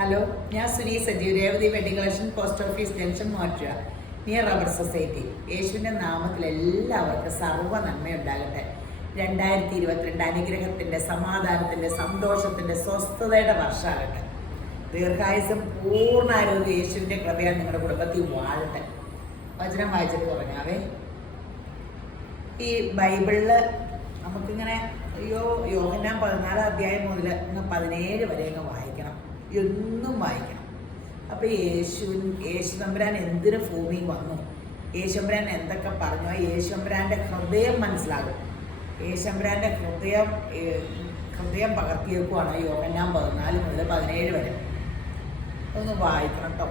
Hello, ഞാൻ Suni Sajeev, Revathi wedding collection, post office junction, മാറ്റുക, near rubber society. യേശുവിൻ്റെ നാമത്തിൽ എല്ലാവർക്കും സർവ്വ നന്മയുണ്ടാകട്ടെ. 2022 അനുഗ്രഹത്തിൻ്റെ, സമാധാനത്തിൻ്റെ, സന്തോഷത്തിൻ്റെ, സ്വസ്ഥതയുടെ വർഷമാകട്ടെ. ദീർഘായുസം, പൂർണ്ണാരോഗ്യം യേശുവിൻ്റെ കൃപയാൽ നിങ്ങളുടെ കുടുംബത്തിൽ വാഴട്ടെ. വചനം വായിച്ചിട്ട് തുടങ്ങാവേ. ഈ ബൈബിളിൽ നമുക്കിങ്ങനെ യോഹന്നാൻ 14 അധ്യായം മുതൽ 17 വരെ അങ്ങ് വായിക്കണം, എന്നും വായിക്കണം. അപ്പോൾ യേശു തമ്പുരാൻ എന്തിനു ഭൂമിയിൽ വന്നു, യേശു തമ്പുരാൻ എന്തൊക്കെ പറഞ്ഞു, ആ യേശു തമ്പുരാൻ്റെ ഹൃദയം മനസ്സിലാകും. യേശു തമ്പുരാൻ്റെ ഹൃദയം പകർത്തിയേക്കുവാണ് യോഹന്നാൻ 14 മുതൽ 17 വരെ. ഒന്ന് വായിക്കണം കേട്ടോ.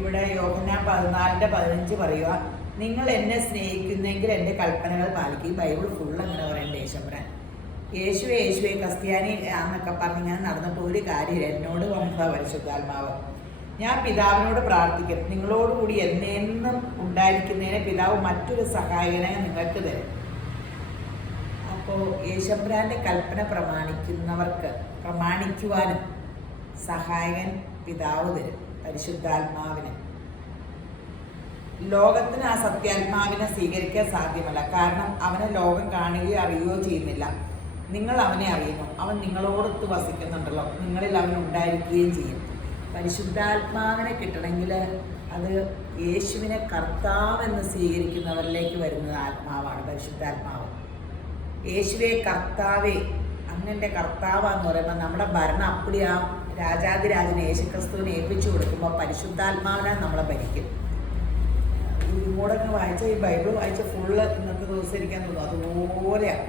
ഇവിടെ യോഹന്നാൻ 14:15 പറയുക, നിങ്ങൾ എന്നെ സ്നേഹിക്കുന്നെങ്കിൽ എൻ്റെ കൽപ്പനകൾ പാലിക്കും. ഈ ബൈബിൾ ഫുൾ അങ്ങനെ പറയണ്ടേ യേശുമ്പരാൻ. യേശുവെ ക്രിസ്ത്യാനി എന്നൊക്കെ പറഞ്ഞ് ഞാൻ നടന്നപ്പോൾ ഒരു കാര്യമില്ല. എന്നോട് വന്നതാ പരിശുദ്ധാത്മാവ്. ഞാൻ പിതാവിനോട് പ്രാർത്ഥിക്കും, നിങ്ങളോടുകൂടി എന്നെന്നും ഉണ്ടായിരിക്കുന്നതിന് പിതാവ് മറ്റൊരു സഹായകനെ നിങ്ങൾക്ക് തരും. അപ്പോൾ യേശുമ്പരാൻ്റെ കൽപ്പന പ്രമാണിക്കുവാനും സഹായകൻ പിതാവ് തരും, പരിശുദ്ധാത്മാവിന്. ലോകത്തിന് ആ സത്യാത്മാവിനെ സ്വീകരിക്കാൻ സാധ്യമല്ല, കാരണം അവനെ ലോകം കാണുകയോ അറിയുകയോ ചെയ്യുന്നില്ല. നിങ്ങൾ അവനെ അറിയുന്നു, അവൻ നിങ്ങളോടൊത്ത് വസിക്കുന്നുണ്ടല്ലോ, നിങ്ങളിൽ അവൻ ഉണ്ടായിരിക്കുകയും ചെയ്യും. പരിശുദ്ധാത്മാവിനെ കിട്ടണമെങ്കിൽ അത് യേശുവിനെ കർത്താവെന്ന് സ്വീകരിക്കുന്നവരിലേക്ക് വരുന്ന ആത്മാവാണ് പരിശുദ്ധാത്മാവ്. യേശുവെ കർത്താവേ, അങ്ങൻ്റെ കർത്താവെന്ന് പറയുമ്പോൾ നമ്മുടെ ഭരണം അപ്പടി ആ രാജാതിരാജനെ യേശുക്രിസ്തുവിനെ ഏൽപ്പിച്ചു കൊടുക്കുമ്പോൾ പരിശുദ്ധാത്മാവിനെ നമ്മളെ ഭരിക്കും. ഇങ്ങോട്ടൊക്കെ വായിച്ച ഈ ബൈബിൾ വായിച്ച ഫുള്ള് ഇന്നത്തെ ദിവസം ഇരിക്കാൻ തോന്നുന്നു. അതുപോലെയാണ്.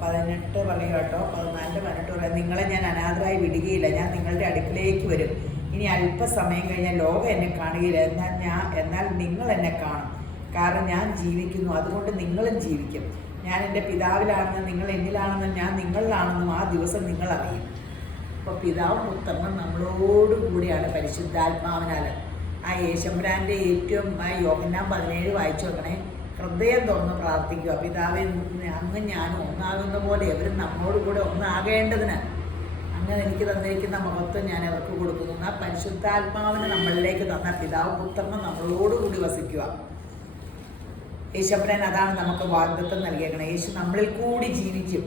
18 പറയുക കേട്ടോ, 14-18 പറയാം. നിങ്ങളെ ഞാൻ അനാഥരായി വിടുകയില്ല, ഞാൻ നിങ്ങളുടെ അടുക്കിലേക്ക് വരും. ഇനി അല്പസമയം കഴിഞ്ഞാൽ ലോകം എന്നെ കാണുകയില്ല, എന്നാൽ നിങ്ങൾ എന്നെ കാണും. കാരണം ഞാൻ ജീവിക്കുന്നു, അതുകൊണ്ട് നിങ്ങളും ജീവിക്കും. ഞാൻ എൻ്റെ പിതാവിലാണെന്നും നിങ്ങൾ എന്നിലാണെന്നും ഞാൻ നിങ്ങളിലാണെന്നും ആ ദിവസം നിങ്ങൾ അറിയും. അപ്പോൾ പിതാവും പുത്രനും നമ്മളോടുകൂടിയാണ് പരിശുദ്ധാത്മാവിനാൽ. ആ യേശുമ്പരാൻ്റെ ഏറ്റവും ആ യോഹന്നാൻ 17 വായിച്ചു നോക്കണേ. ഹൃദയം തുറന്ന് പ്രാർത്ഥിക്കുക, പിതാവേ അങ്ങ് ഞാനും ഒന്നാകുന്ന പോലെ എവരും നമ്മളോടുകൂടെ ഒന്നാകേണ്ടതിന് അങ്ങനെ എനിക്ക് തന്നിരിക്കുന്ന മഹത്വം ഞാൻ അവർക്ക് കൊടുക്കുന്നു. ആ പരിശുദ്ധാത്മാവിനെ നമ്മളിലേക്ക് തന്ന പിതാവ് പുത്രനും നമ്മളോടുകൂടി വസിക്കുക. യേശുമ്പരാൻ അതാണ് നമുക്ക് വാഗ്ദത്തം നൽകിയേക്കണം. യേശു നമ്മളിൽ കൂടി ജീവിക്കും.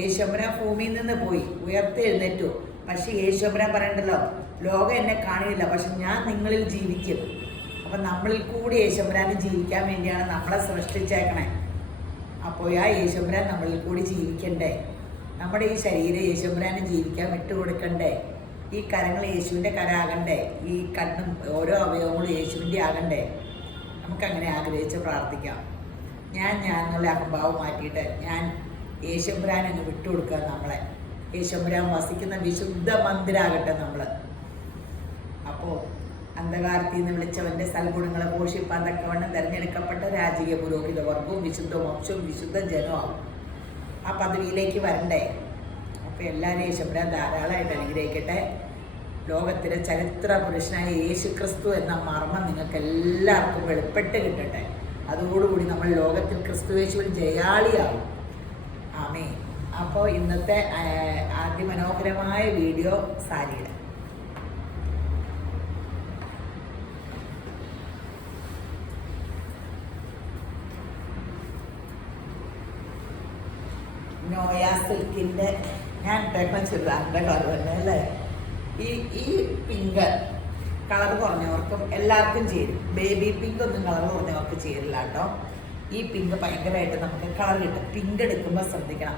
യേശുമ്പരാൻ ഭൂമിയിൽ നിന്ന് പോയി ഉയർത്തെഴുന്നേറ്റു. പക്ഷെ യേശുമ്പരാൻ പറയണ്ടല്ലോ, ലോകം എന്നെ കാണില്ല, പക്ഷെ ഞാൻ നിങ്ങളിൽ ജീവിക്കും. അപ്പം നമ്മളിൽ കൂടി യേശുമ്പരാന് ജീവിക്കാൻ വേണ്ടിയാണ് നമ്മളെ സൃഷ്ടിച്ചേക്കണേ. അപ്പോൾ ആ യേശുമ്പരാൻ നമ്മളിൽ കൂടി ജീവിക്കണ്ടേ? നമ്മുടെ ഈ ശരീരം യേശുമ്പരാന് ജീവിക്കാൻ വിട്ടുകൊടുക്കണ്ടേ? ഈ കരങ്ങൾ യേശുവിൻ്റെ കരാകണ്ടേ? ഈ കണ്ണും ഓരോ അവയവങ്ങളും യേശുവിൻ്റെ ആകണ്ടേ? നമുക്കങ്ങനെ ആഗ്രഹിച്ച് പ്രാർത്ഥിക്കാം. ഞാൻ എന്നുള്ള അഹംഭാവം മാറ്റിയിട്ട് ഞാൻ യേശുമ്പരാൻ അങ്ങ് വിട്ടുകൊടുക്കുക. നമ്മളെ യേശുമ്പരാൻ വസിക്കുന്ന വിശുദ്ധ മന്ദിരാകട്ടെ നമ്മൾ. അപ്പോൾ അന്ധകാരത്തിൽ നിന്ന് വിളിച്ചവൻ്റെ സൽഗുണങ്ങളെ പോഷിപ്പാൻ തക്കവണ്ണം തിരഞ്ഞെടുക്കപ്പെട്ട രാജകീയ പുരോഹിത വർഗവും വിശുദ്ധ വംശവും വിശുദ്ധ ജനവും ആ പദവിയിലേക്ക് വരണ്ടേ? അപ്പോൾ എല്ലാവരും യേശുമ്പരാൻ ധാരാളമായിട്ട് അനുഗ്രഹിക്കട്ടെ. ലോകത്തിലെ ചരിത്ര പുരുഷനായ യേശുക്രിസ്തു എന്ന മർമ്മം നിങ്ങൾക്ക് എല്ലാവർക്കും വെളിപ്പെട്ട് കിട്ടട്ടെ. അതോടുകൂടി നമ്മൾ ലോകത്തിൽ ക്രിസ്തുയേശുവിൽ ജയാളിയാകും. ആമേൻ. അപ്പോൾ ഇന്നത്തെ അതിമനോഹരമായ വീഡിയോ സാരിയുടെ നോയ സിൽക്കിൻ്റെ ഞാൻ ഇട്ടേക്കുന്ന ചുരിദാറിൻ്റെ കളർ തന്നെ അല്ലേ. ഈ പിങ്ക് കളർ കുറഞ്ഞവർക്കും എല്ലാവർക്കും ചേരും. ബേബി പിങ്ക് ഒന്നും കളർ കുറഞ്ഞവർക്ക് ചേരില്ല കേട്ടോ. ഈ പിങ്ക് ഭയങ്കരമായിട്ട് നമുക്ക് കളർ കിട്ടും. പിങ്ക് എടുക്കുമ്പോൾ ശ്രദ്ധിക്കണം.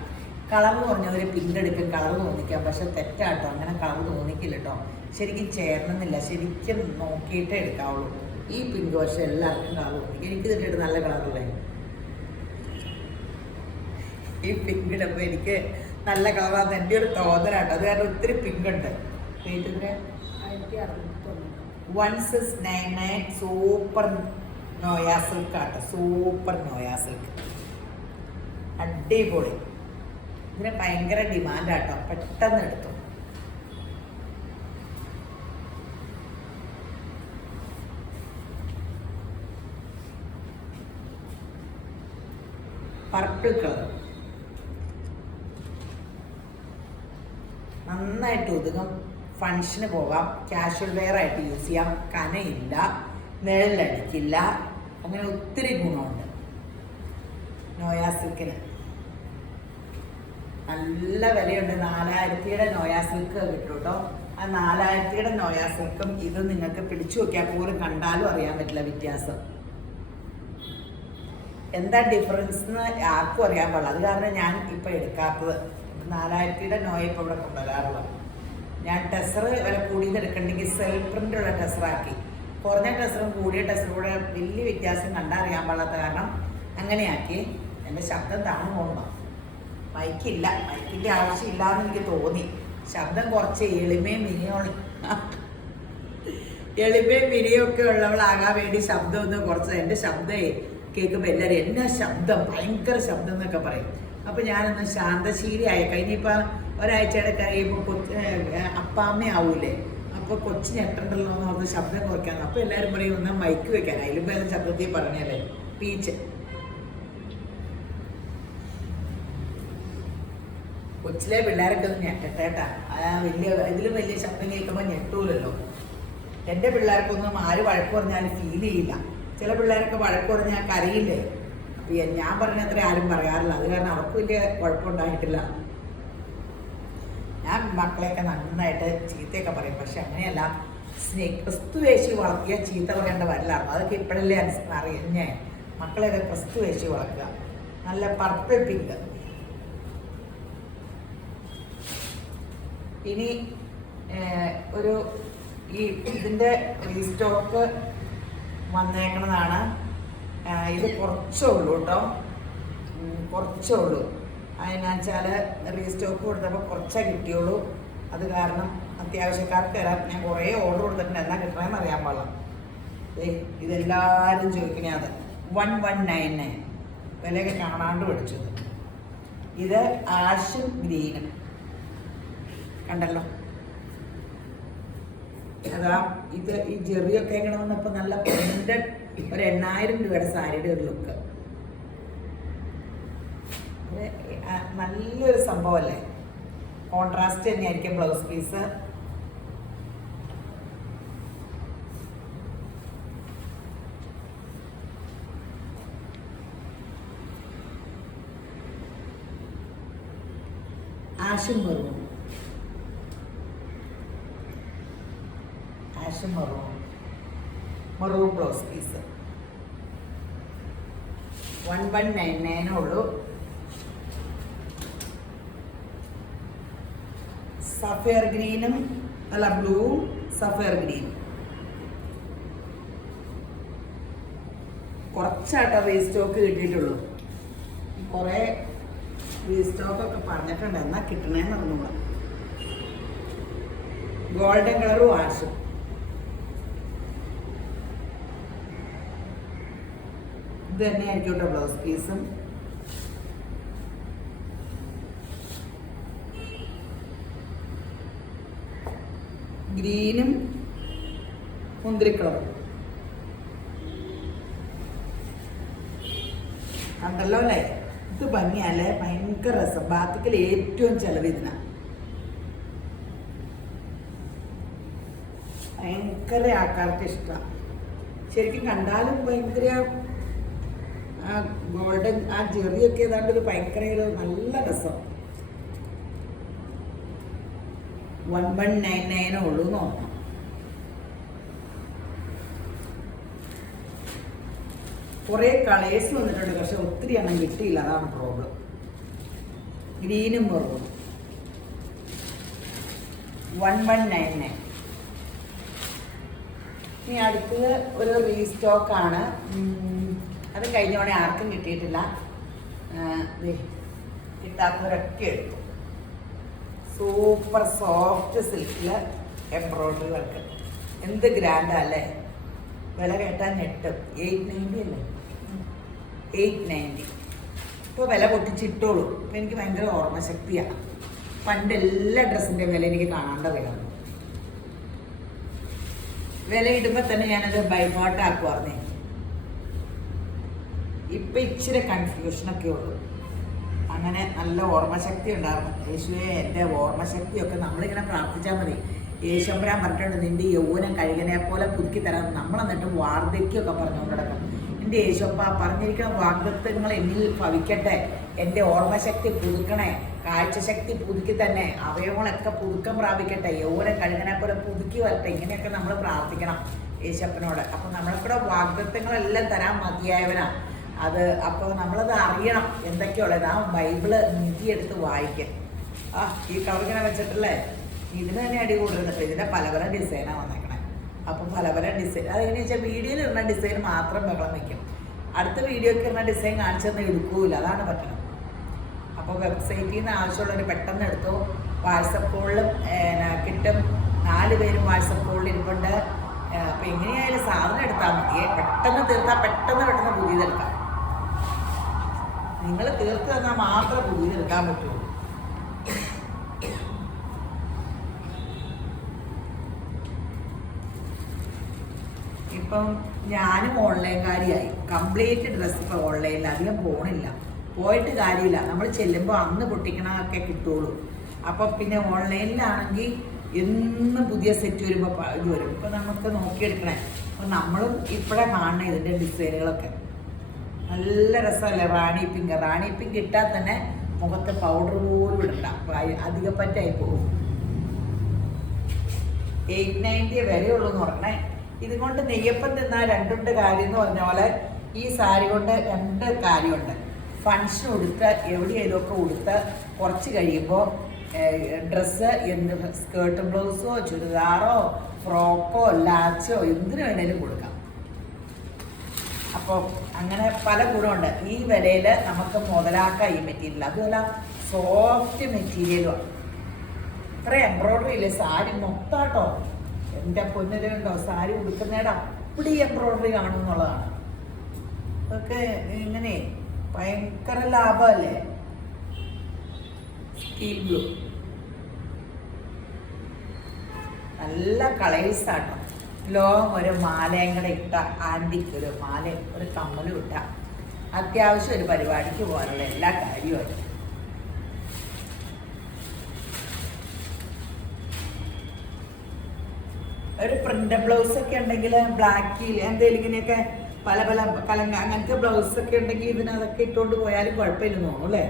കളർ കുറഞ്ഞവർ പിങ്ക് എടുക്കും, കളർ തോന്നിക്കാം. പക്ഷെ തെറ്റാട്ടോ, അങ്ങനെ കളർ തോന്നിക്കില്ല കേട്ടോ. ശരിക്കും ചേരണമെന്നില്ല, ശരിക്കും നോക്കിയിട്ടേ എടുക്കാവുള്ളൂ. ഈ പിങ്ക് പക്ഷെ എല്ലാവർക്കും കളർ തോന്നിക്കും. എനിക്ക് ഇതിട്ടിട്ട് നല്ല കളറല്ലേ. ഈ പിങ്ക് ഇടുമ്പോൾ എനിക്ക് നല്ല കളറാണ് എൻ്റെ ഒരു തോന്നലാട്ടോ. അത് കാരണം ഒത്തിരി പിങ്ക് ഉണ്ട്. 1699 സൂപ്പർ നോയാ സിൽക്ക് ആട്ടോ. സൂപ്പർ നോയാ സിൽക്ക് അടിപൊളി. ഇതിന് ഭയങ്കര ഡിമാൻഡാട്ടോ, പെട്ടെന്ന് എടുത്തു. പർപ്പിൾ കളർ നന്നായിട്ട് ഒതുങ്ങും, ഫങ്ഷന് പോകാം, കാഷ്വൽ വെയർ ആയിട്ട് യൂസ് ചെയ്യാം, കനയില്ല, നിഴലടിക്കില്ല, അങ്ങനെ ഒത്തിരി ഗുണമുണ്ട് നോയാ സിൽക്കിന്. നല്ല വിലയുണ്ട്. 4000-യുടെ നോയാ സിൽക്ക് കിട്ടും കേട്ടോ. ആ 4000-യുടെ നോയാ സിൽക്കും ഇത് നിങ്ങൾക്ക് പിടിച്ചു നോക്കിയാൽ പോലും കണ്ടാലും അറിയാൻ പറ്റില്ല വ്യത്യാസം. എന്താ ഡിഫറൻസ് എന്ന് ആർക്കും അറിയാൻ പാടില്ല. അത് കാരണം ഞാൻ ഇപ്പം എടുക്കാത്തത്. 4000-യുടെ നോയ ഇപ്പോൾ ഇവിടെ കൊണ്ടുവരാറുള്ളത്. ഞാൻ ടെസർ വില കൂടിയത് എടുക്കണ്ടെങ്കിൽ സെൽഫ് പ്രിൻ്റുള്ള ടെസറാക്കി. കുറഞ്ഞ ടെസറും കൂടിയ ടെസറും കൂടെ വലിയ വ്യത്യാസം കണ്ടറിയാൻ പാടില്ലാത്ത കാരണം അങ്ങനെയാക്കി. എൻ്റെ ശബ്ദം താണു പോകണം. മൈക്കില്ല, മൈക്കിൻ്റെ ആവശ്യമില്ല എന്ന് എനിക്ക് തോന്നി. ശബ്ദം കുറച്ച് എളിമയും മിനിയൊക്കെ ഉള്ളവളാകാൻ വേണ്ടി ശബ്ദം ഒന്ന് കുറച്ച്. എൻ്റെ ശബ്ദമേ കേൾക്കുമ്പോൾ എല്ലാവരും എന്നാ ശബ്ദം, ഭയങ്കര ശബ്ദം എന്നൊക്കെ പറയും. അപ്പോൾ ഞാനൊന്ന് ശാന്തശീലിയായി കഴിഞ്ഞിപ്പോൾ ഒരാഴ്ചയുടെ കഴിയുമ്പോൾ അപ്പാമ്മയാവൂലേ, അപ്പോൾ കൊച്ചിന് എട്ടണ്ടല്ലോ എന്ന് പറഞ്ഞ് ശബ്ദം കുറയ്ക്കാൻ. അപ്പോൾ എല്ലാവരും പറയും ഒന്ന് മൈക്ക് വെക്കാൻ, അതിലും പേരും ശബ്ദത്തിൽ പറഞ്ഞല്ലേ പീച്ച്. കൊച്ചിലെ പിള്ളേരൊക്കെ ഒന്ന് ഞെട്ടേട്ടാ, ഇതിലും വലിയ ശബ്ദം കേൾക്കുമ്പോൾ ഞെട്ടൂലല്ലോ. എൻ്റെ പിള്ളേർക്കൊന്നും ആര് വഴക്ക് പറഞ്ഞാലും ഫീൽ ചെയ്യില്ല. ചില പിള്ളേരൊക്കെ വഴക്ക് പറഞ്ഞാൽ കരയില്ലേ. അപ്പോൾ ഞാൻ പറഞ്ഞത്ര ആരും പറയാറില്ല. അത് കാരണം അവർക്ക് വലിയ കുഴപ്പമുണ്ടായിട്ടില്ല. ഞാൻ മക്കളെയൊക്കെ നന്നായിട്ട് ചീത്തയൊക്കെ പറയും. പക്ഷെ അങ്ങനെയല്ല, ക്രിസ്തു യേശു വളർത്തിയ ചീത്ത പറയേണ്ട വരില്ലായിരുന്നു. അതൊക്കെ ഇപ്പോഴല്ലേ അറിയുന്നേ. മക്കളെയൊക്കെ ക്രിസ്തു യേശു വളർത്തുക. നല്ല പർപ്പിൾ പിങ്ക്. ഇനി ഇതിൻ്റെ റീസ്റ്റോക്ക് വന്നേക്കണതാണ്. ഇത് കുറച്ചേ ഉള്ളൂ കേട്ടോ, കുറച്ചേ ഉള്ളൂ. അതിനാച്ചാൽ റീസ്റ്റോക്ക് കൊടുത്തപ്പോൾ കുറച്ചേ കിട്ടിയുള്ളൂ. അത് കാരണം അത്യാവശ്യക്കാർക്ക് തരാം. ഞാൻ കുറേ ഓർഡർ കൊടുത്തിട്ടുണ്ട്, എന്നാ കിട്ടണമെന്ന് അറിയാൻ പാടില്ല. ഇതെല്ലാവരും ചോദിക്കണേ. അത് 1199 വിലയൊക്കെ കാണാണ്ട് പഠിച്ചത്. ഇത് ആഷും ഗ്രീനും കണ്ടല്ലോ. അതാ ഇത് ഈ ജെറിയൊക്കെ ഇങ്ങനെ വന്നപ്പോൾ നല്ല പ്രിന്റഡ് ഒരു 8000 രൂപയുടെ സാരിയുടെ ഒരു ലുക്ക്. നല്ലൊരു സംഭവമല്ലേ. കോൺട്രാസ്റ്റ് തന്നെയായിരിക്കും ബ്ലൗസ് പീസ്. ആഷും മെറൂൺ ബ്ലൗസ് പീസ് 1199 ഉള്ളൂ. സഫയർ ഗ്രീനും അല്ല ബ്ലൂവും സഫയർ ഗ്രീനും കുറച്ചാട്ടോ റീസ്റ്റോക്ക് കിട്ടിയിട്ടുള്ളൂ. കുറേ റീസ്റ്റോക്കൊക്കെ പറഞ്ഞിട്ടുണ്ട്, എന്നാൽ കിട്ടണേന്ന് പറഞ്ഞോളാം. ഗോൾഡൻ കളറും ആഷും. ഇത് തന്നെയായിരിക്കും കേട്ടോ ബ്ലൗസ് പീസും. ഗ്രീനും മുന്തിരിക്കളറും കണ്ടല്ലോ അല്ലേ. ഇത് ഭംഗിയല്ലേ, ഭയങ്കര രസം. ബാത്തിക്കൽ ഏറ്റവും ചെലവ് ഇതിനാണ്. ഭയങ്കര ആൾക്കാർക്ക് ഇഷ്ടമാണ്. ശരിക്കും കണ്ടാലും ഭയങ്കര ഗോൾഡൻ ആ ജെറിയൊക്കെ ഏതാണ്ട് ഒരു ഭയങ്കര നല്ല രസം. 1199 ഉള്ളൂ എന്ന് നോക്കണം. കുറേ കളേഴ്സ് വന്നിട്ടുണ്ട്, പക്ഷെ ഒത്തിരി എണ്ണം കിട്ടിയില്ല, അതാണ് പ്രോബ്ലം. ഗ്രീനും മെറൂണും 1199. ഇനി അടുത്തത് ഒരു റീസ്റ്റോക്കാണ്. അത് കഴിഞ്ഞോടെ ആർക്കും കിട്ടിയിട്ടില്ല. കിട്ടാത്തവരൊക്കെ എടുത്തു. സൂപ്പർ സോഫ്റ്റ് സിൽക്കിൽ എംബ്രോയിഡറി വർക്ക്. എന്ത് ഗ്രാൻഡാ അല്ലേ. വില കേട്ടാൽ ഞെട്ടും. 890 അല്ലേ, 890. ഇപ്പോൾ വില പൊട്ടിച്ചിട്ടോളൂ. ഇപ്പം എനിക്ക് ഭയങ്കര ഓർമ്മശക്തിയാണ്. പണ്ട് എല്ലാ ഡ്രസ്സിൻ്റെ വില എനിക്ക് കാണാണ്ടറിയാം. വില ഇടുമ്പോൾ തന്നെ ഞാനത് ബൈഹാർട്ടാക്കുമായിരുന്നേ. ഇപ്പം ഇച്ചിരി കൺഫ്യൂഷനൊക്കെ ഉള്ളൂ. അങ്ങനെ നല്ല ഓർമ്മശക്തി ഉണ്ടായിരുന്നു. യേശുവെ എൻ്റെ ഓർമ്മശക്തിയൊക്കെ നമ്മളിങ്ങനെ പ്രാർത്ഥിച്ചാൽ മതി. യേശുമ്പരാൻ പറഞ്ഞിട്ടുണ്ട് നിന്റെ യൗവനം കഴുകനെ പോലെ പുതുക്കി തരാം. നമ്മൾ എന്നിട്ട് വാർദ്ധക്യമൊക്കെ പറഞ്ഞുകൊണ്ട് കിടക്കും. എൻ്റെ യേശുപ്പ പറഞ്ഞിരിക്കുന്ന വാഗ്ദത്തങ്ങൾ എന്നിൽ ഭവിക്കട്ടെ, എൻ്റെ ഓർമ്മശക്തി പുതുക്കണേ, കാഴ്ചശക്തി പുതുക്കി തന്നെ, അവയവങ്ങളൊക്കെ പുതുക്കം പ്രാപിക്കട്ടെ, യൗവനം കഴുകനെ പോലെ പുതുക്കി വരട്ടെ. ഇങ്ങനെയൊക്കെ നമ്മൾ പ്രാർത്ഥിക്കണം യേശപ്പനോട്. അപ്പം നമ്മൾക്കൂടെ വാഗ്ദത്തങ്ങളെല്ലാം തരാൻ മതിയായവനാ അത്. അപ്പോൾ നമ്മളത് അറിയണം എന്തൊക്കെയുള്ളത്. ആ ബൈബിള് നിധിയെടുത്ത് വായിക്കാം. ഈ കവറിങ്ങനെ വെച്ചിട്ടല്ലേ ഇതിന് തന്നെ അടി കൂടുതൽ. ഇതിൻ്റെ പല പല ഡിസൈനാണ് വന്നേക്കണേ. അപ്പം പല പല ഡിസൈൻ അതെങ്ങനെയാ വെച്ചാൽ വീഡിയോയിൽ ഇടുന്ന ഡിസൈൻ മാത്രം ബഹളം വയ്ക്കും. അടുത്ത വീഡിയോയ്ക്ക് ഇടുന്ന ഡിസൈൻ കാണിച്ചൊന്നും എടുക്കൂല. അതാണ് പറ്റണം. അപ്പോൾ വെബ്സൈറ്റിൽ നിന്ന് ആവശ്യമുള്ളവർ പെട്ടെന്ന് എടുത്തു. വാട്സപ്പ് കോളിലും കിട്ടും. 4 പേരും വാട്സപ്പ് കോളിൽ ഇരിപ്പുണ്ട്. അപ്പം എങ്ങനെയായാലും സാധനം എടുത്താൽ മതിയേ. പെട്ടെന്ന് തീർത്താൽ പെട്ടെന്ന് പുതിയതെടുക്കാം. നിങ്ങൾ തീർത്ത് തന്നാൽ മാത്രമേ പുതിയതെടുക്കാൻ പറ്റുള്ളൂ. ഇപ്പം ഞാനും ഓൺലൈൻകാരിയായി. കംപ്ലീറ്റ് ഡ്രസ്സ് ഇപ്പോൾ ഓൺലൈനിൽ അധികം പോകണില്ല. പോയിട്ട് കാര്യമില്ല. നമ്മൾ ചെല്ലുമ്പോൾ അന്ന് പൊട്ടിക്കണമൊക്കെ കിട്ടുള്ളൂ. അപ്പം പിന്നെ ഓൺലൈനിലാണെങ്കിൽ എന്നും പുതിയ സെറ്റ് വരുമ്പോൾ ഇത് വരും. ഇപ്പം നമുക്ക് നോക്കിയെടുക്കണേ. അപ്പം നമ്മളും ഇപ്പോഴാണ് കാണണേ ഇതിൻ്റെ ഡിസൈനുകളൊക്കെ. നല്ല രസമല്ലേ റാണി പിങ്ക് ഇട്ടാൽ തന്നെ മുഖത്ത് പൗഡർ പോലും ഇടണ്ട. അധികപ്പറ്റായി പോകും. 890 വരെയുള്ളൂ എന്ന് പറഞ്ഞേ. ഇതുകൊണ്ട് നെയ്യപ്പം തിന്നാൽ രണ്ടുണ്ട് കാര്യം എന്ന് പറഞ്ഞ പോലെ ഈ സാരി കൊണ്ട് 2 കാര്യമുണ്ട്. ഫങ്ഷൻ ഉടുത്ത് എവിടെയെങ്കിലുമൊക്കെ ഉടുത്ത് കുറച്ച് കഴിയുമ്പോൾ ഡ്രസ്സ് സ്കേർട്ടും ബ്ലൗസോ ചുരിദാറോ ഫ്രോക്കോ ലാച്ചോ എന്തിനു വേണേലും കൊടുക്കാം. അപ്പോൾ അങ്ങനെ പല ഗുണമുണ്ട്. ഈ വിലയിൽ നമുക്ക് മുതലാക്കാം ഈ മെറ്റീരിയൽ. അതുമല്ല സോഫ്റ്റ് മെറ്റീരിയലുമാണ്. ഇത്ര എംബ്രോയ്ഡറി ഇല്ലേ സാരി മൊത്താട്ടോ. എൻ്റെ പൊന്നിലുണ്ടോ സാരി ഉടുക്കുന്നതിൻ്റെ അപ്പടി എംബ്രോയ്ഡറി കാണുമെന്നുള്ളതാണ്. അതൊക്കെ ഇങ്ങനെ ഭയങ്കര ലാഭമല്ലേ. സ്റ്റീൽ ബ്ലൂ നല്ല കളേഴ്സാട്ടോ. ലോങ് ഒരു മാലയും കൂടെ ഇട്ട ആൻറ്റിക്ക് ഒരു മാലയും ഒരു കമ്മലും ഇട്ട അത്യാവശ്യം ഒരു പരിപാടിക്ക് പോകാനുള്ള എല്ലാ കാര്യവും. ഒരു പ്രിന്റ് ബ്ലൗസൊക്കെ ഉണ്ടെങ്കിൽ ബ്ലാക്കിൽ എന്തെങ്കിലും ഇങ്ങനെയൊക്കെ പല പല കലങ്ക അങ്ങനത്തെ ബ്ലൗസൊക്കെ ഉണ്ടെങ്കിൽ ഇതിനതൊക്കെ ഇട്ടുകൊണ്ട് പോയാലും കുഴപ്പമില്ലെന്ന് തോന്നുന്നു അല്ലേ.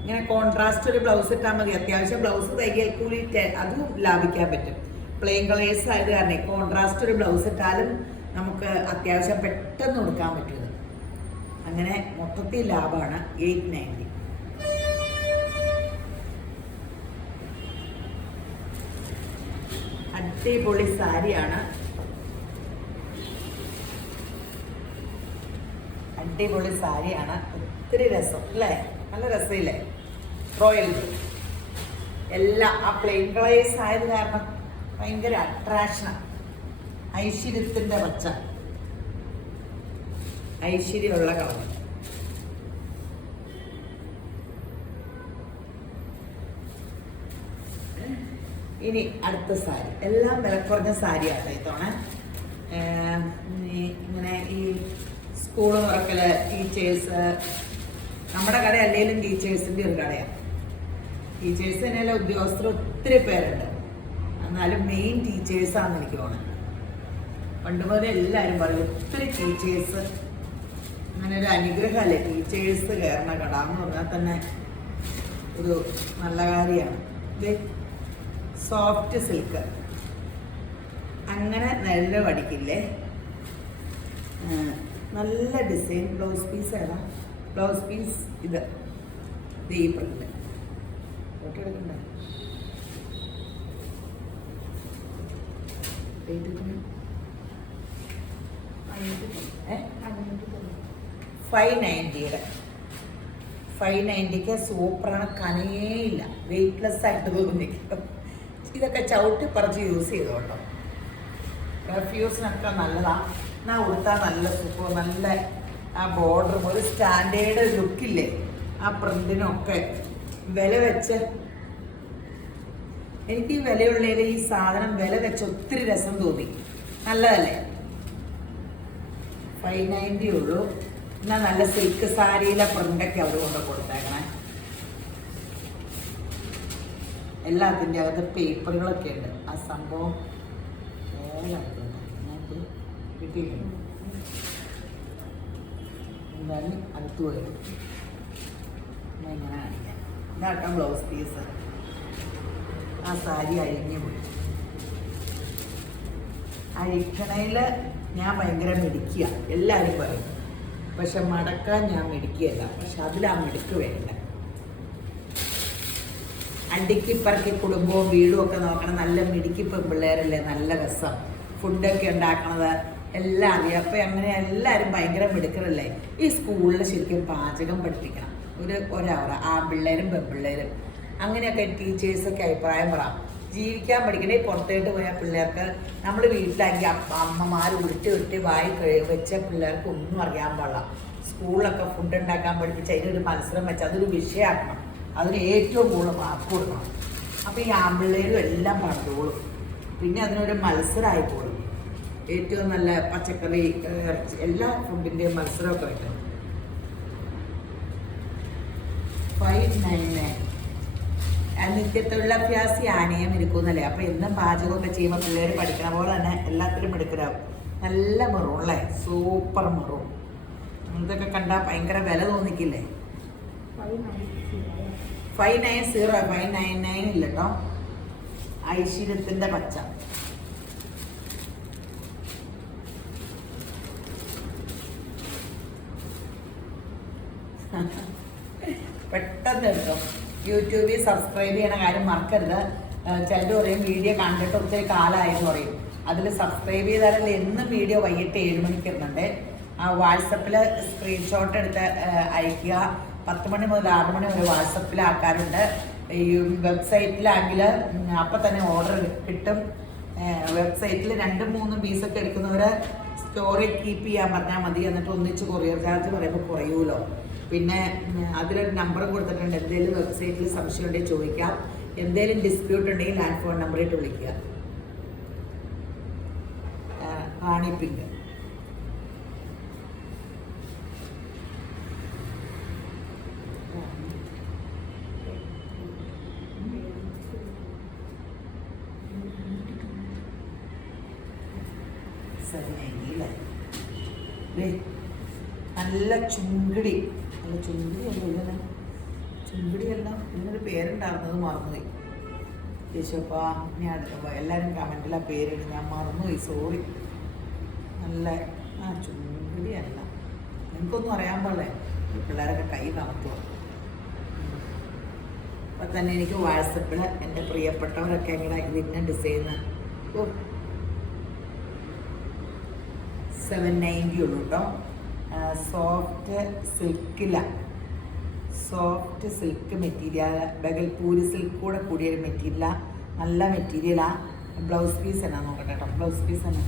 ഇങ്ങനെ കോൺട്രാസ്റ്റ് ഒരു ബ്ലൗസ് ഇട്ടാൽ മതി. അത്യാവശ്യം ബ്ലൗസ് തയ്യൽ കൂലി അതും ലാഭിക്കാൻ പറ്റും. പ്ലെയിൻ കളേഴ്സ് ആയത് കാരണം കോൺട്രാസ്റ്റ് ഒരു ബ്ലൗസ് ഇട്ടാലും നമുക്ക് അത്യാവശ്യം പെട്ടെന്ന് കൊടുക്കാൻ പറ്റും. അങ്ങനെ മൊത്തത്തിൽ ലാഭമാണ്. 890. അടിപൊളി സാരിയാണ്. അടിപൊളി സാരിയാണ്. ഒത്തിരി രസം അല്ലേ. നല്ല രസമില്ലേ. റോയൽ എല്ലാം ആ പ്ലെയിൻ കളേഴ്സ് ആയത് കാരണം ഭയങ്കര അട്രാക്ഷനാണ്. ഐശ്വര്യത്തിൻ്റെ പച്ച, ഐശ്വര്യമുള്ള കളർ. ഇനി അടുത്ത സാരി എല്ലാം വിലക്കുറഞ്ഞ സാരിയാണ് ഇത്തവണ. ഇങ്ങനെ ഈ സ്കൂൾ തുറക്കല് ടീച്ചേഴ്സ്, നമ്മുടെ കട അല്ലെങ്കിലും ടീച്ചേഴ്സിൻ്റെ ഒരു കടയാണ്. ടീച്ചേഴ്സ് തന്നെയല്ല ഉദ്യോഗസ്ഥർ ഒത്തിരി പേരുണ്ട്. എന്നാലും മെയിൻ ടീച്ചേഴ്സാണെന്ന് എനിക്ക് തോന്നുന്നത്. പണ്ട് മുതലേ എല്ലാവരും പറയും ഒത്തിരി ടീച്ചേഴ്സ് അങ്ങനെ ഒരു അനുഗ്രഹമല്ലേ ടീച്ചേഴ്സ് കയറുന്ന കട എന്ന് പറഞ്ഞാൽ തന്നെ ഒരു നല്ല കാര്യമാണ്. ഇത് സോഫ്റ്റ് സിൽക്ക് അങ്ങനെ നല്ല പഠിക്കില്ലേ. നല്ല ഡിസൈൻ. ബ്ലൗസ് പീസ് ഏതാ? ബ്ലൗസ് പീസ് ഇത് ഈ പ്രിന്റ് ഫോട്ടോ എടുക്കണ്ട. 590. 590 സൂപ്പറാണ്. കനയേയില്ല. വെയ്റ്റ്ലെസ് ആയിട്ട് തോന്നിക്കും. ഇതൊക്കെ ചവിട്ടി പറിച്ച് യൂസ് ചെയ്തോട്ടോ. റെഫ്യൂസിനൊക്കെ നല്ലതാണ്. എന്നാൽ ഉടുത്താൽ നല്ല സൂപ്പർ. നല്ല ആ ബോർഡറും ഒരു സ്റ്റാൻഡേർഡ് ലുക്കില്ലേ ആ പ്രിന്റിനൊക്കെ. വില വെച്ച് എനിക്ക് ഈ വിലയുള്ളതിൽ ഈ സാധനം വില വെച്ച് ഒത്തിരി രസം തോന്നി. നല്ലതല്ലേ. 590 ഉള്ളൂ. എന്നാൽ നല്ല സിൽക്ക് സാരിയിലെ പ്രിൻ്റൊക്കെ അവർ കൊണ്ട് കൊടുത്തേക്കണേ. എല്ലാത്തിൻ്റെ അകത്ത് പേപ്പറുകളൊക്കെ ഉണ്ട്. ആ സംഭവം കിട്ടിയില്ല. എന്തായാലും അടുത്ത് പോയി ഇങ്ങനെ കാണിക്കാം. ഇതാട്ടോ ബ്ലൗസ് പീസ്. ആ സാരി അഴിഞ്ഞു പോയി. അഴിക്കണയിൽ ഞാൻ ഭയങ്കര മിടുക്കിയ, എല്ലാവരും പറയും. പക്ഷെ മടക്കാൻ ഞാൻ മിടുക്കിയല്ല. പക്ഷെ അതിലാ മിടുക്ക് വേണ്ട. അണ്ടിക്ക് ഇപ്പറക്കി കുടുംബവും വീടും ഒക്കെ നോക്കണം. നല്ല മിടുക്കി പെൺപിള്ളേരല്ലേ, നല്ല രസം. ഫുഡൊക്കെ ഉണ്ടാക്കണത് എല്ലാം അറിയാം. അപ്പം അങ്ങനെ എല്ലാവരും ഭയങ്കര മിടുക്കരല്ലേ. ഈ സ്കൂളിൽ ശരിക്കും പാചകം പഠിപ്പിക്കണം. ഒരവറ ആൺപിള്ളേരും പെൺപിള്ളേരും അങ്ങനെയൊക്കെ ടീച്ചേഴ്സൊക്കെ അഭിപ്രായം പറയാം. ജീവിക്കാൻ പഠിക്കണേ. പുറത്തോട്ട് പോയാൽ പിള്ളേർക്ക്, നമ്മൾ വീട്ടിലാണെങ്കിൽ അമ്മമാർ ഉരുട്ടി വായി വെച്ച പിള്ളേർക്ക് ഒന്നും അറിയാൻ പാടില്ല. സ്കൂളിലൊക്കെ ഫുഡ് ഉണ്ടാക്കാൻ പഠിപ്പിച്ച് അതിനൊരു മത്സരം വെച്ച് അതൊരു വിഷയമാക്കണം. അതിന് ഏറ്റവും കൂടുതൽ മാർക്ക് കൊടുക്കണം. അപ്പോൾ ഈ ആൺപിള്ളേരും എല്ലാം പറഞ്ഞോളും. പിന്നെ അതിനൊരു മത്സരമായിക്കോളും. ഏറ്റവും നല്ല പച്ചക്കറി, ഇറച്ചി, എല്ലാ ഫുഡിൻ്റെയും മത്സരമൊക്കെ കിട്ടും. 599. നിത്യത്തൊഴിലഭ്യാസി ആനയും ഇരിക്കുന്നല്ലേ. അപ്പോൾ എന്നും പാചകമൊക്കെ ചെയ്യുമ്പോൾ പിള്ളേർ പഠിക്കണ പോലെ തന്നെ എല്ലാത്തിലും എടുക്കലാവും. നല്ല മെറൂൺ അല്ലേ, സൂപ്പർ മെറൂൺ. ഇതൊക്കെ കണ്ടാൽ ഭയങ്കര വില തോന്നിക്കില്ലേ. 590. 599 ഇല്ല കേട്ടോ. ഐശ്വര്യത്തിൻ്റെ പച്ച. പെട്ടെന്ന് എടുത്തോ. യൂട്യൂബിൽ സബ്സ്ക്രൈബ് ചെയ്യണ കാര്യം മറക്കരുത്. ചിലർ പറയും വീഡിയോ കണ്ടിട്ട് ഒത്തിരി കാലമായെന്ന് പറയും. അതിൽ സബ്സ്ക്രൈബ് ചെയ്താലല്ലേ എന്നും വീഡിയോ വൈകിട്ട് 7 മണിക്ക് ഇടുന്നുണ്ട്. വാട്സപ്പിൽ സ്ക്രീൻഷോട്ട് എടുത്ത് അയക്കുക. 10 മണി മുതൽ 6 മണി വരെ വാട്സപ്പിൽ ആൾക്കാരുണ്ട്. ഈ വെബ്സൈറ്റിലാണെങ്കിൽ അപ്പം തന്നെ ഓർഡർ കിട്ടും. വെബ്സൈറ്റിൽ 2-3 പീസൊക്കെ എടുക്കുന്നവർ സ്റ്റോറി കീപ്പ് ചെയ്യാൻ പറഞ്ഞാൽ മതി. എന്നിട്ട് ഒന്നിച്ച് കൊറിയർ ചാർജ് പറയുമ്പോൾ കുറയൂലോ. പിന്നെ അതിലൊരു നമ്പറും കൊടുത്തിട്ടുണ്ട്. എന്തെങ്കിലും വെബ്സൈറ്റിൽ സംശയം ഉണ്ടെങ്കിൽ ചോദിക്കാം. എന്തെങ്കിലും ഡിസ്പ്യൂട്ട് ഉണ്ടെങ്കിൽ ലാൻഡ് ഫോൺ നമ്പറിട്ട് വിളിക്കുക. റാണി പിങ്ക്. നല്ല ചുങ്കിടി. നല്ല ചുങ്കിടി അല്ല ഇങ്ങനെ, ചുങ്കിടിയല്ല, ഇതിനൊരു പേരുണ്ടായിരുന്നത് മറന്നുപോയി. യേശോപ്പാ, ഞാൻ എല്ലാവരും കമൻറ്റിൽ ആ പേരിട്, ഞാൻ മറന്നുപോയി, സോറി. നല്ല ചുങ്കിടിയല്ല, എനിക്കൊന്നും അറിയാൻ പാടില്ലേ. പിള്ളേരൊക്കെ കൈ കമത്തുക. അപ്പം തന്നെ എനിക്ക് വാട്സപ്പിൽ എൻ്റെ പ്രിയപ്പെട്ടവരൊക്കെ ഇങ്ങനെ ഇതിൻ്റെ ഡിസൈന് 790 ഉള്ളൂ കേട്ടോ. Soft silk material, Bhagalpuri silk കൂടെ കൂടിയൊരു മെറ്റീരിയലാണ്. നല്ല മെറ്റീരിയലാണ്. ബ്ലൗസ് പീസ് എന്നാ നോക്കട്ടെ കേട്ടോ. ബ്ലൗസ് പീസ് എന്നാ,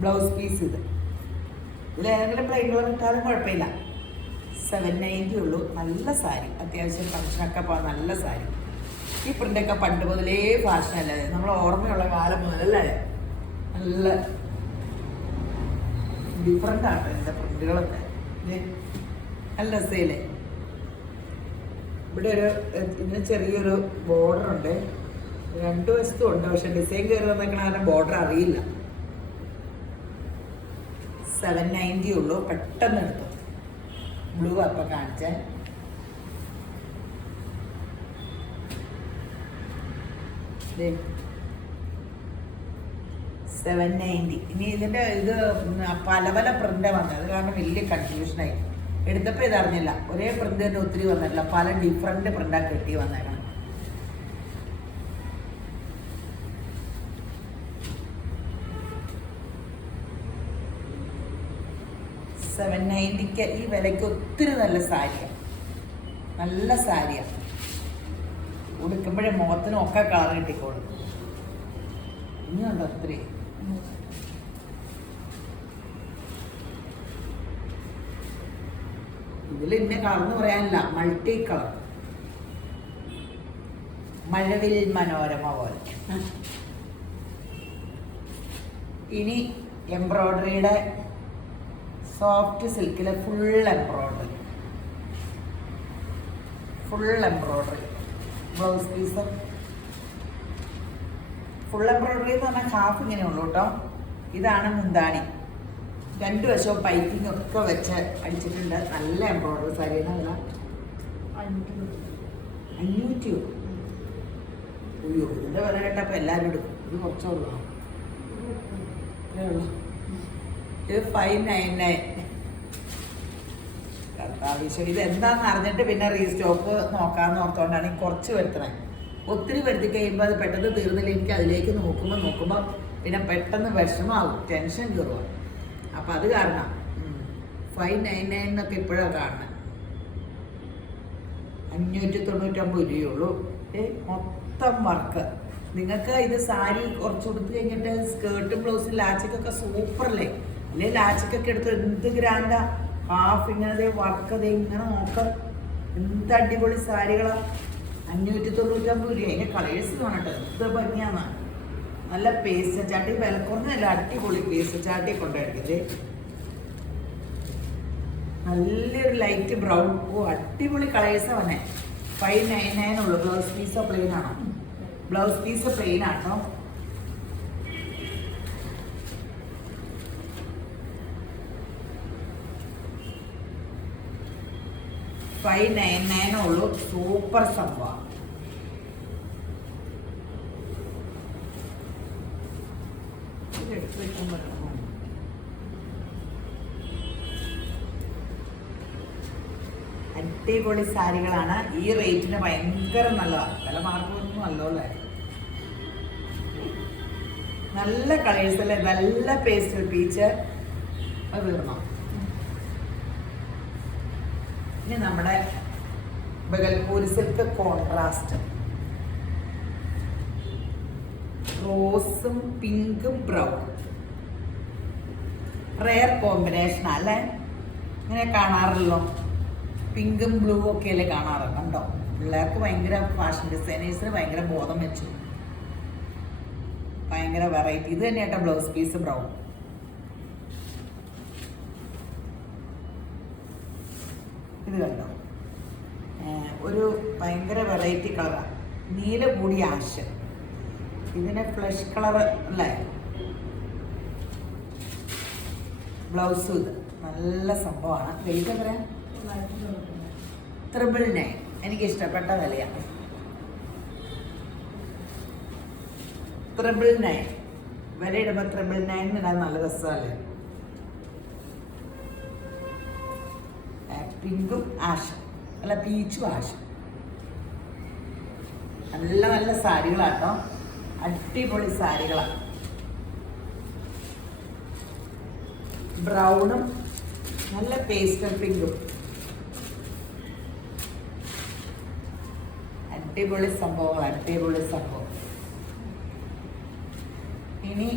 ബ്ലൗസ് പീസ് ഇതിലേതെങ്കിലും പ്ലെയിൻ കളർ ഇട്ടാലും കുഴപ്പമില്ല. 790 ഉള്ളൂ. നല്ല സാരി, അത്യാവശ്യം ഫംഗ്ഷനൊക്കെ പോകാൻ നല്ല സാരി. ഈ പ്രിൻ്റൊക്കെ പണ്ട് മുതലേ ഫാഷനല്ലേ, നമ്മൾ ഓർമ്മയുള്ള കാലം മുതലല്ലേ. നല്ല ഡിഫറെൻ്റ് ആണ് എൻ്റെ പ്രിൻ്റുകളൊക്കെ. നല്ല രസയില്ലേ. ഇവിടെ ഇതിന് ചെറിയൊരു ബോർഡർ ഉണ്ട്. 2 വശത്തും ഉണ്ട്. പക്ഷെ ഡിസൈൻ കയറി വന്നേക്കണ കാരണം ബോർഡർ അറിയില്ല. 790 ഉള്ളൂ. പെട്ടെന്ന് എടുത്തു. ബ്ലൂ അപ്പം കാണിച്ചേ. $790. ഇനി ഇതിൻ്റെ ഇത് പല പല പ്രിൻ്റാണ് വന്നത്. അത് കാരണം വലിയ കൺഫ്യൂഷനായി. എടുത്തപ്പോൾ ഇതറിഞ്ഞില്ല. ഒരേ പ്രിൻ്റ് തന്നെ ഒത്തിരി വന്നിട്ടില്ല. പല ഡിഫറെൻറ്റ് പ്രിൻ്റാണ് കെട്ടി വന്നേക്കണം. $790 ഈ വിലയ്ക്ക് ഒത്തിരി നല്ല സാരിയാണ്. നല്ല സാരിയാണ്. ഉടുക്കുമ്പോഴേ മുഖത്തിനൊക്കെ കളർ കിട്ടിക്കോളും. ഇനിയുണ്ടോ ഒത്തിരി. ഇതിൽ ഇന്ന കളർ എന്ന് പറയാനില്ല. മൾട്ടി കളർ, മഴവിൽ മനോരമ പോലെ. ഇനി എംബ്രോയ്ഡറിയുടെ സോഫ്റ്റ് സിൽക്കിലെ full embroidery blouse piece. Full embroidery എന്ന് പറഞ്ഞാൽ ഹാഫ് ഇങ്ങനെ ഉള്ളൂ കേട്ടോ. ഇതാണ് മുന്താണി. രണ്ടു വശവും പൈപ്പിംഗ് ഒക്കെ വെച്ച് അടിച്ചിട്ടുണ്ട്. നല്ല എംബ്രോയ്ഡറി സാരിയാണ്. 500. അയ്യോ, ഇതിൻ്റെ വില കേട്ടപ്പോൾ എല്ലാവരും എടുക്കും. ഇത് കുറച്ചുള്ളൂ. ഇത് 599. കർത്താവിശ്വ, ഇതെന്താണെന്ന് അറിഞ്ഞിട്ട് പിന്നെ റീസ്റ്റോക്ക് നോക്കാമെന്ന് ഓർത്തുകൊണ്ടാണ് ഈ കുറച്ച് വരുത്തണേ. ഒത്തിരി വരുത്തി കഴിയുമ്പോൾ അത് പെട്ടെന്ന് തീർന്നില്ല. എനിക്ക് അതിലേക്ക് നോക്കുമ്പോൾ പിന്നെ പെട്ടെന്ന് വിഷമാവും, ടെൻഷൻ കയറുക. അപ്പം അത് കാരണം 599 എന്നൊക്കെ ഇപ്പോഴാണ് കാണുന്നത്. 599 രൂപയുള്ളൂ. മൊത്തം വർക്ക്. നിങ്ങൾക്ക് ഇത് സാരി കുറച്ച് കൊടുത്ത് കഴിഞ്ഞിട്ട് സ്കേർട്ടും ബ്ലൗസും ലാച്ചക്കൊക്കെ സൂപ്പറല്ലേ? അല്ലെ ലാച്ചക്കൊക്കെ എടുത്ത് എന്ത് ഗ്രാൻഡാ. ഹാഫ് ഇങ്ങനെ വർക്ക് അത് ഇങ്ങനെ നോക്കാം. എന്ത് അടിപൊളി സാരികളാണ്. 599 രൂപ. അതിൻ്റെ കളേഴ്സ് കാണട്ടെ, എന്ത് ഭംഗിയാണ്. നല്ല പേസ്റ്റ് ചാട്ടി, വിലക്കുറഞ്ഞല്ല, അടിപൊളി പേസ്റ്റ് ചാട്ടി കൊണ്ടുവരുന്നത്. നല്ലൊരു ലൈറ്റ് ബ്രൗൺ. ഓ, അടിപൊളി കളേഴ്സാണ് വന്നെ. 599 ഉള്ളൂ. ബ്ലൗസ് പീസ് പ്ലെയിൻ ആണോ? ബ്ലൗസ് പീസ് പ്ലെയിൻ ആണോ? $599 ഉള്ളൂ. സൂപ്പർ സംഭവം. അടിപൊളി സാരികളാണ്. ഈ റേറ്റിന് ഭയങ്കര നല്ലതാണ്. വില മാർക്കൊന്നും അല്ലേ. നല്ല കളേഴ്സ് അല്ലേ? നല്ല പേസ്റ്റൽ പീച്ച്. അത് തീർന്നോ? ഇനി നമ്മുടെ ബഗൽപൂരി സിൽക്ക് കോൺട്രാസ്റ്റ്. റോസും പിങ്കും ബ്രൗൺ. റെയർ കോമ്പിനേഷൻ അല്ലേ? ഇങ്ങനെ കാണാറില്ലല്ലോ. പിങ്കും ബ്ലൂ ഒക്കെ അല്ലേ കാണാറ്. കണ്ടോ? പിള്ളേർക്ക് ഭയങ്കര ഫാഷൻ ഡിസൈനേഴ്സിന് ഭയങ്കര ബോധം വെച്ചു. ഭയങ്കര വെറൈറ്റി. ഇത് തന്നെയാട്ടോ ബ്ലൗസ് പീസ് ബ്രൗൺ. ഇത് കണ്ടോ? ഒരു ഭയങ്കര വെറൈറ്റി കളറാണ്. നീല കൂടിയ ആഷ്. ഇതിന് ഫ്ലഷ് കളർ അല്ലേ ബ്ലൗസും. ഇത് നല്ല സംഭവമാണ്. വെയിറ്റ് എത്രയാ? 999. എനിക്ക് ഇഷ്ടപ്പെട്ട വിലയാണ്. 999. വില ഇടുമ്പോൾ 999 ഇടാൻ നല്ല രസമല്ലേ? പിങ്കും ആഷും അല്ല, പീച്ചും ആഷും. നല്ല നല്ല സാരികളാട്ടോ. അടിപൊളി സാരികളാണ്. ബ്രൗണും നല്ല പേസ്റ്റൽ പിങ്കും. അടിപൊളി സംഭവം. അടിപൊളി സംഭവം. ഇനി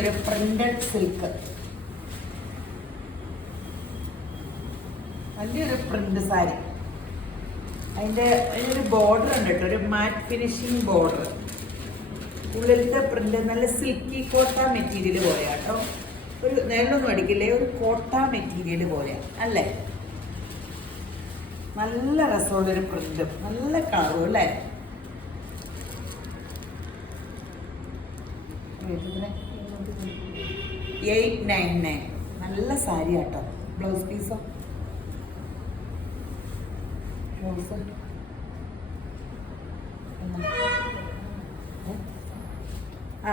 ഒരു പ്രിന്റഡ് സിൽക്ക്. വലിയൊരു പ്രിന്റ് സാരി. അതിനൊരു ബോർഡർ ഉണ്ട് കേട്ടോ. ഒരു മാറ്റ് ഫിനിഷിങ് ബോർഡർ. ഉള്ളിലത്തെ പ്രിന്റ് നല്ല സിൽക്കി കോട്ട മെറ്റീരിയൽ പോലെയാണ് കേട്ടോ. ഒരു നേരിലൊന്നും അടിക്കില്ലേ, ഒരു കോട്ട മെറ്റീരിയൽ പോലെയാണ് അല്ലേ? നല്ല രസമുള്ളൊരു പ്രിന്റും നല്ല കളറും അല്ലേ? 899. നല്ല സാരി ആട്ടോ. Blouse piezo? ബ്ലൗസ്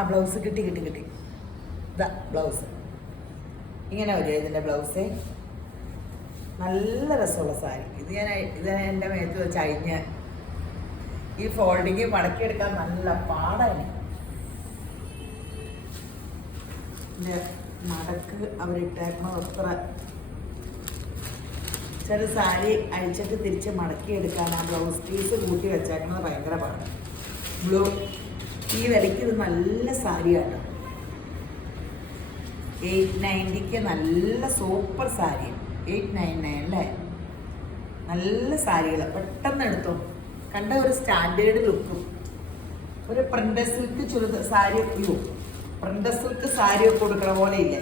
ബ്ലൗസ് കിട്ടി. ഇതാ ബ്ലൗസ്. ഇങ്ങനെ വരും ഇതിൻ്റെ ബ്ലൗസ്. നല്ല രസമുള്ള സാരി. ഇത് എൻ്റെ മേത്ത് വെച്ച് അഴിഞ്ഞ് ഈ ഫോൾഡിങ് മടക്കിയെടുക്കാൻ നല്ല പാടാണ്. ഇതിൻ്റെ മടക്ക് അവരിട്ടേക്കുന്നത് അത്ര. ചില സാരി അഴിച്ചിട്ട് തിരിച്ച് മടക്കിയെടുക്കാൻ ആ ബ്ലൗസ് പീസ് കൂട്ടി വെച്ചേക്കുന്നത് ഭയങ്കര പാടാണ്. ബ്ലൂ. ഈ വിലയ്ക്ക് ഇത് നല്ല സാരിയാണ്. 890 നല്ല സൂപ്പർ സാരി. 899 അല്ലേ? നല്ല സാരികൾ. പെട്ടെന്ന് എടുത്തോ. കണ്ട ഒരു സ്റ്റാൻഡേർഡ് ലുക്കും. ഒരു print silk churidar sari. Print silk sari ഒക്കെ കൊടുക്കണ പോലെ ഇല്ലേ,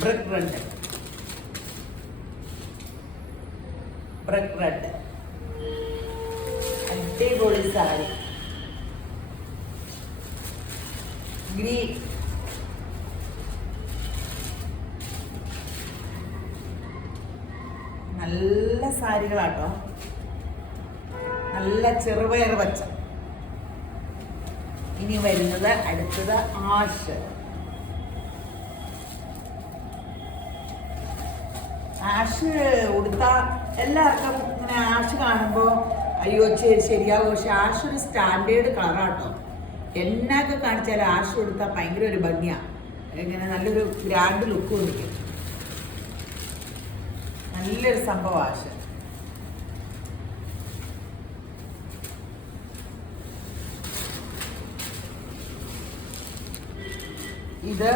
ബ്രിക്ക് റെഡ്, ബ്രിക്ക് റെഡ്, അടിപൊളി സാരി. ഗ്രീൻ, നല്ല സാരികളാട്ടോ, നല്ല ചെറുപയർ പച്ച. ഇനി വരുന്നത് അടുത്തത് ആഷ്. ആഷ് ഉടുത്ത എല്ലാവർക്കും ഇങ്ങനെ ആഷ് കാണുമ്പോൾ അയ്യോ ശരിയാവും, പക്ഷെ ആഷ് ഒരു സ്റ്റാൻഡേർഡ് കളറാട്ടോ. എന്നൊക്കെ കാണിച്ചാൽ ആഷ് കൊടുത്താൽ ഭയങ്കര ഒരു ഭംഗിയാണ്, ഇങ്ങനെ നല്ലൊരു ഗ്രാൻഡ് ലുക്ക് വന്നിരിക്കും. നല്ലൊരു സംഭവം ആഷ്. ഇത്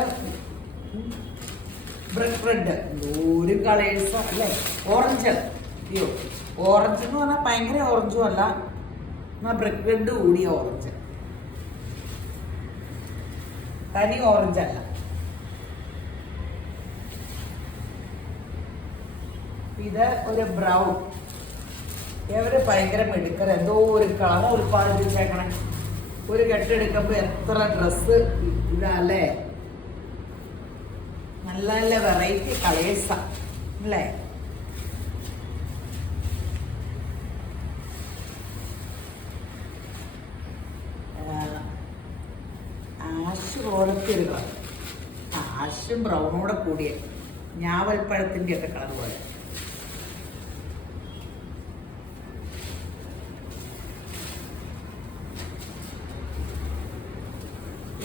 ബ്രിക്ക് റെഡ്, ഒരു കളേഴ്സ് അല്ലേ, ഓറഞ്ച്. അയ്യോ, ഓറഞ്ച് എന്ന് പറഞ്ഞാൽ ഭയങ്കര ഓറഞ്ചും അല്ല, എന്നാൽ ബ്രിക്ക് റെഡ് കൂടിയ ഓറഞ്ച്, തനി ഓറഞ്ച് അല്ല. ഇത് ഒരു ബ്രൗൺ. ഇവര് ഭയങ്കര മെടുക്കർ, എന്തോ ഒരു കളർ ഉൽപ്പാദിപ്പിച്ചേക്കണേ. ഒരു കെട്ടെടുക്കുമ്പോൾ എത്ര ഡ്രസ്സ് ഇതല്ലേ, നല്ല നല്ല വെറൈറ്റി കളേഴ്സാ അല്ലേ. ആഷ് പോലത്തെ ഒരു കളർ, ആഷും ബ്രൗണൂടെ കൂടിയ ഞാവൽപ്പഴത്തിൻ്റെ ഒക്കെ കളർ പോലെ.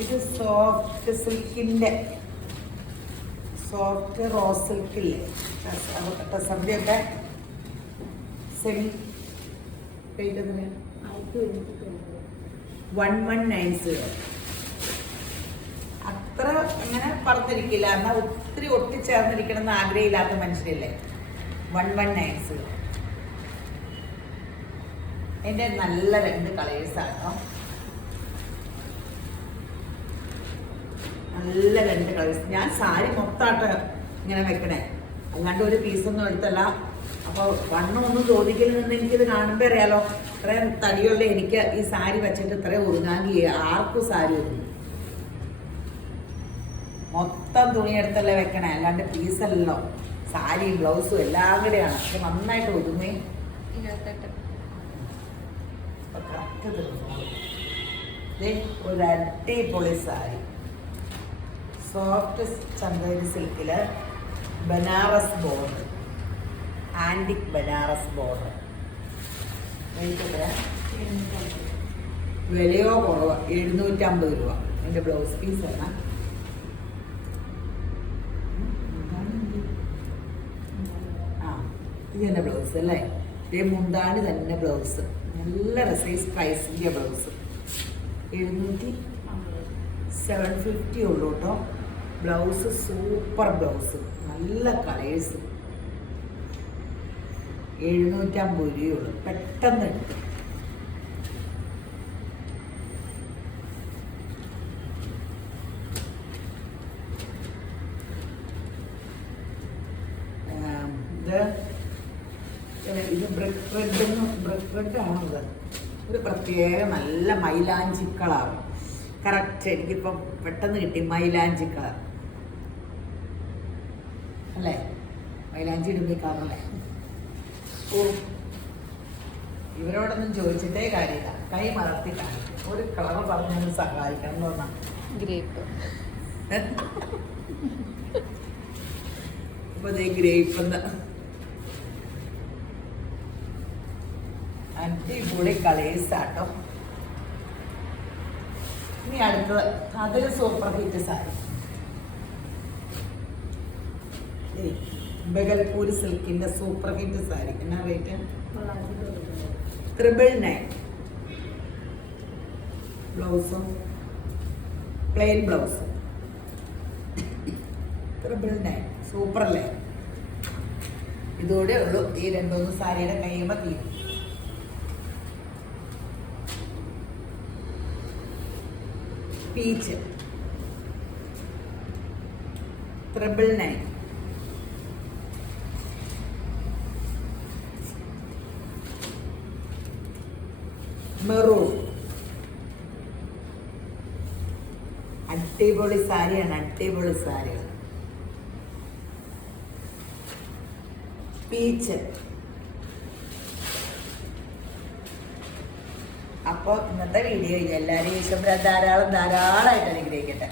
ഇത് സോഫ്റ്റ് സിൽക്കിൻ്റെ, സോഫ്റ്റ് റോസ് സിൽക്കില്ലേ, ടെസറിൻ്റെയൊക്കെ സെമി 1190. അത്ര അങ്ങനെ പറഞ്ഞിരിക്കില്ല, എന്നാൽ ഒത്തിരി ഒട്ടിച്ചേർന്നിരിക്കണം എന്ന് ആഗ്രഹമില്ലാത്ത മനുഷ്യരില്ലേ. 1190. എൻ്റെ നല്ല 2 കളേഴ്സാണോ, നല്ല 2 കളേഴ്സ്. ഞാൻ സാരി മൊത്തമായിട്ട് ഇങ്ങനെ വെക്കണേ, അല്ലാണ്ട് ഒരു പീസൊന്നും എടുത്തല്ല. അപ്പോൾ വണ്ണമൊന്നും ചോദിക്കലെന്ന് എനിക്കിത് കാണുമ്പോൾ അറിയാലോ, ഇത്രയും തടിയുള്ള എനിക്ക് ഈ സാരി വെച്ചിട്ട് ഇത്രയും ഒതുങ്ങാങ്കി ആർക്കും സാരി ഒതുങ്ങി. മൊത്തം തുണിയെടുത്തല്ലേ വെക്കണേ, അല്ലാണ്ട് പീസല്ലോ. സാരിയും ബ്ലൗസും എല്ലാം കൂടെയാണ്, പക്ഷെ നന്നായിട്ട് ഒതുങ്ങി. ഒരു അടിപൊളി സാരി, സോഫ്റ്റ് ചന്തേരി സിൽക്കിൽ Banaras border, antique Banaras border. വിലയോ കുറവ്, 750 രൂപ. എൻ്റെ ബ്ലൗസ് പീസ് ആണ്. ഇത് തന്നെ ബ്ലൗസ് അല്ലേ, ഇതേ മുന്താണി തന്നെ ബ്ലൗസ്. നല്ല റസൈസ് പ്രൈസിൻ്റെ ബ്ലൗസ് 750 ഉള്ളൂ കേട്ടോ. ബ്ലൗസ് സൂപ്പർ ബ്ലൗസ്, നല്ല കളേഴ്സ്. 750 രൂപയുള്ളൂ, പെട്ടെന്ന് എടുത്തു. ഇത് ബ്രിക്ക് റെഡ് ആണത്. ഒരു പ്രത്യേക നല്ല മൈലാഞ്ചി കളർ. കറക്റ്റ്, എനിക്കിപ്പം പെട്ടെന്ന് കിട്ടി മൈലാഞ്ചി കളർ അല്ലേ, മൈലാഞ്ചി ഇടുമ്പോൾ കളറല്ലേ. ഓ, ഇവരോടൊന്നും ചോദിച്ചിട്ടേ കാര്യമില്ല, കൈ മലർത്തി കാണിക്കും. ഒരു കളർ പറഞ്ഞൊന്ന് സഹായിക്കണം എന്ന് പറഞ്ഞാൽ ഗ്രേപ്പ്. ഇപ്പൊ ഗ്രേപ്പ് എന്ന് അടിപൊളി കളേഴ്സാട്ടോ. ഇനി അടുത്തത് അതൊരു സൂപ്പർ ഹിറ്റ് സാരി, ബഗൽപൂരി സിൽക്കിന്റെ സൂപ്പർ ഹിറ്റ് സാരി. എന്നാ റേറ്റ്? 999. ബ്ലൗസും പ്ലെയിൻ ബ്ലൗസ് 999. സൂപ്പർ അല്ലേ? ഇതോടെ ഉള്ളൂ. ഈ 2-3 സാരിയുടെ കഴിയുമ്പോൾ തീരും. പീച്ച് 999. മെറൂൺ. അടിപൊളി സാരിയാണ്, അടിപൊളി സാരിയാണ്. പീച്ച്. അപ്പോൾ ഇന്നത്തെ വീഡിയോ എല്ലാവരും ധാരാളമായിട്ട് അനുഗ്രഹിക്കട്ടെ.